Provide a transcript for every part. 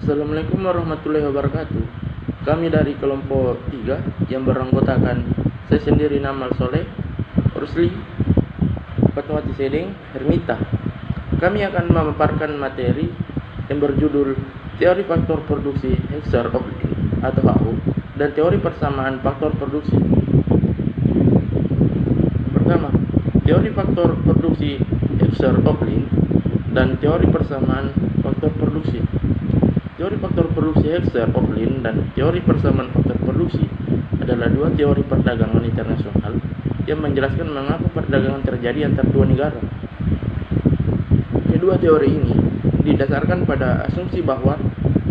Assalamualaikum warahmatullahi wabarakatuh. Kami dari kelompok 3 yang beranggotakan saya sendiri Namal Soleh, Rusli, Fatmawati Sedeng, Hermita. Kami akan memaparkan materi yang berjudul Teori Faktor Produksi Hexer-Ohlin atau HO dan Teori Persamaan Faktor Produksi. Pertama, teori faktor produksi Hexer-Ohlin dan teori persamaan faktor produksi. Teori faktor produksi Hexer-Ohlin dan teori persamaan faktor produksi adalah dua teori perdagangan internasional yang menjelaskan mengapa perdagangan terjadi antar dua negara. Kedua teori ini didasarkan pada asumsi bahwa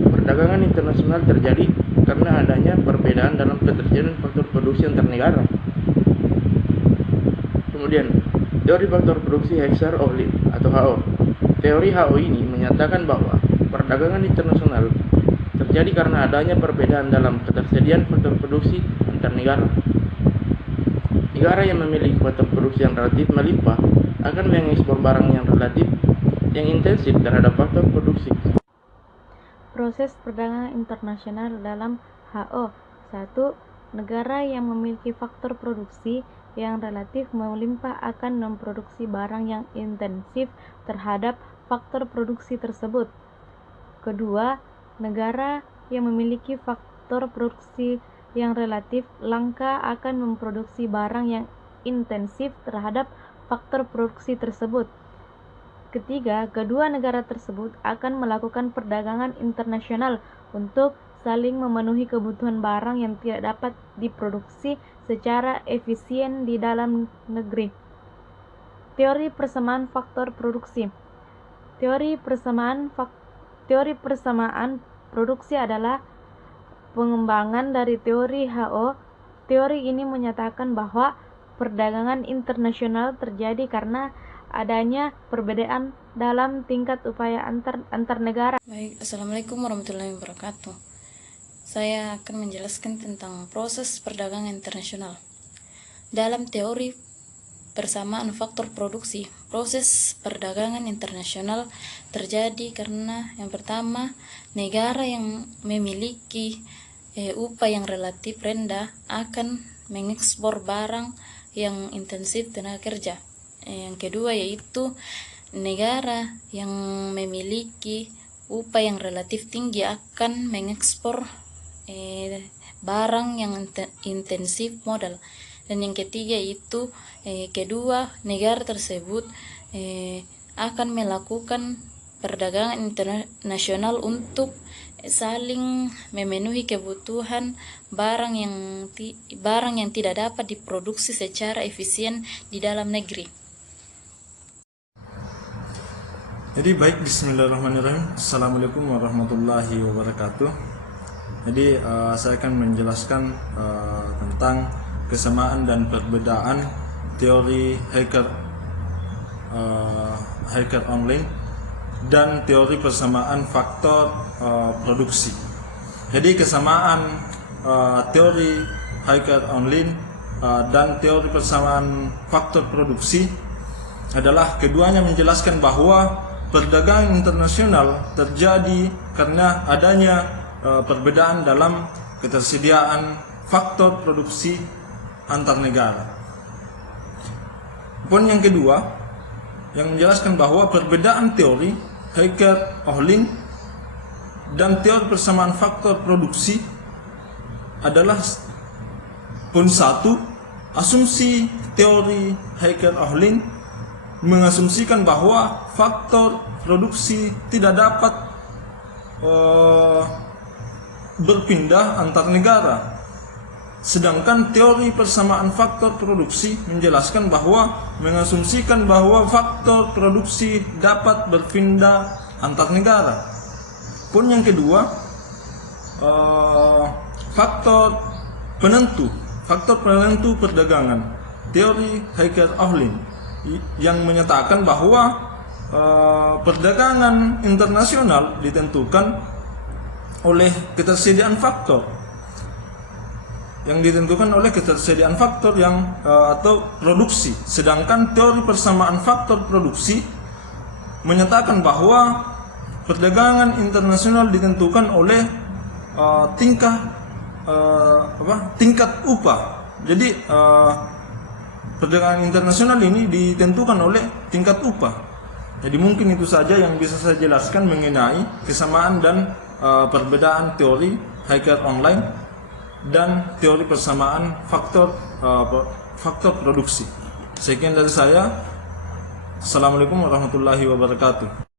perdagangan internasional terjadi karena adanya perbedaan dalam ketersediaan faktor produksi antar negara. Kemudian, teori faktor produksi Hexer-Ohlin atau HO. Teori HO ini menyatakan bahwa perdagangan internasional terjadi karena adanya perbedaan dalam ketersediaan faktor produksi antar negara. Negara yang memiliki faktor produksi yang relatif melimpah akan mengekspor barang yang intensif terhadap faktor produksi. Proses perdagangan internasional dalam HO. 1. Negara yang memiliki faktor produksi yang relatif melimpah akan memproduksi barang yang intensif terhadap faktor produksi tersebut. Kedua, negara yang memiliki faktor produksi yang relatif langka akan memproduksi barang yang intensif terhadap faktor produksi tersebut. Ketiga, kedua negara tersebut akan melakukan perdagangan internasional untuk saling memenuhi kebutuhan barang yang tidak dapat diproduksi secara efisien di dalam negeri. Teori persamaan faktor produksi. Teori persamaan produksi adalah pengembangan dari teori HO. Teori ini menyatakan bahwa perdagangan internasional terjadi karena adanya perbedaan dalam tingkat upaya antar negara. Baik, Assalamualaikum warahmatullahi wabarakatuh. Saya akan menjelaskan tentang proses perdagangan internasional. Dalam teori persamaan faktor produksi, proses perdagangan internasional terjadi karena yang pertama, negara yang memiliki upah yang relatif rendah akan mengekspor barang yang intensif tenaga kerja. Yang kedua yaitu negara yang memiliki upah yang relatif tinggi akan mengekspor barang yang intensif modal. Dan yang ketiga itu kedua negara tersebut akan melakukan perdagangan internasional untuk saling memenuhi kebutuhan barang yang tidak dapat diproduksi secara efisien di dalam negeri. Jadi baik, bismillahirrahmanirrahim. Assalamualaikum warahmatullahi wabarakatuh. Jadi saya akan menjelaskan tentang kesamaan dan perbedaan teori Hexer-Ohlin dan teori persamaan faktor produksi. Jadi kesamaan teori Hexer-Ohlin dan teori persamaan faktor produksi adalah keduanya menjelaskan bahwa perdagangan internasional terjadi karena adanya perbedaan dalam ketersediaan faktor produksi antar negara. Poin yang kedua yang menjelaskan bahwa perbedaan teori Hexer-Ohlin dan teori persamaan faktor produksi adalah poin satu, asumsi teori Hexer-Ohlin mengasumsikan bahwa faktor produksi tidak dapat berpindah antar negara. Sedangkan teori persamaan faktor produksi menjelaskan bahwa mengasumsikan bahwa faktor produksi dapat berpindah antar negara. Poin yang kedua, faktor penentu perdagangan, teori Hexer-Ohlin yang menyatakan bahwa perdagangan internasional ditentukan oleh ketersediaan faktor atau produksi. Sedangkan teori persamaan faktor produksi menyatakan bahwa perdagangan internasional ditentukan oleh tingkat upah. Jadi perdagangan internasional ini ditentukan oleh tingkat upah. Jadi mungkin itu saja yang bisa saya jelaskan mengenai kesamaan dan perbedaan teori hacker online dan teori persamaan faktor produksi. Sekian dari saya. Assalamualaikum warahmatullahi wabarakatuh.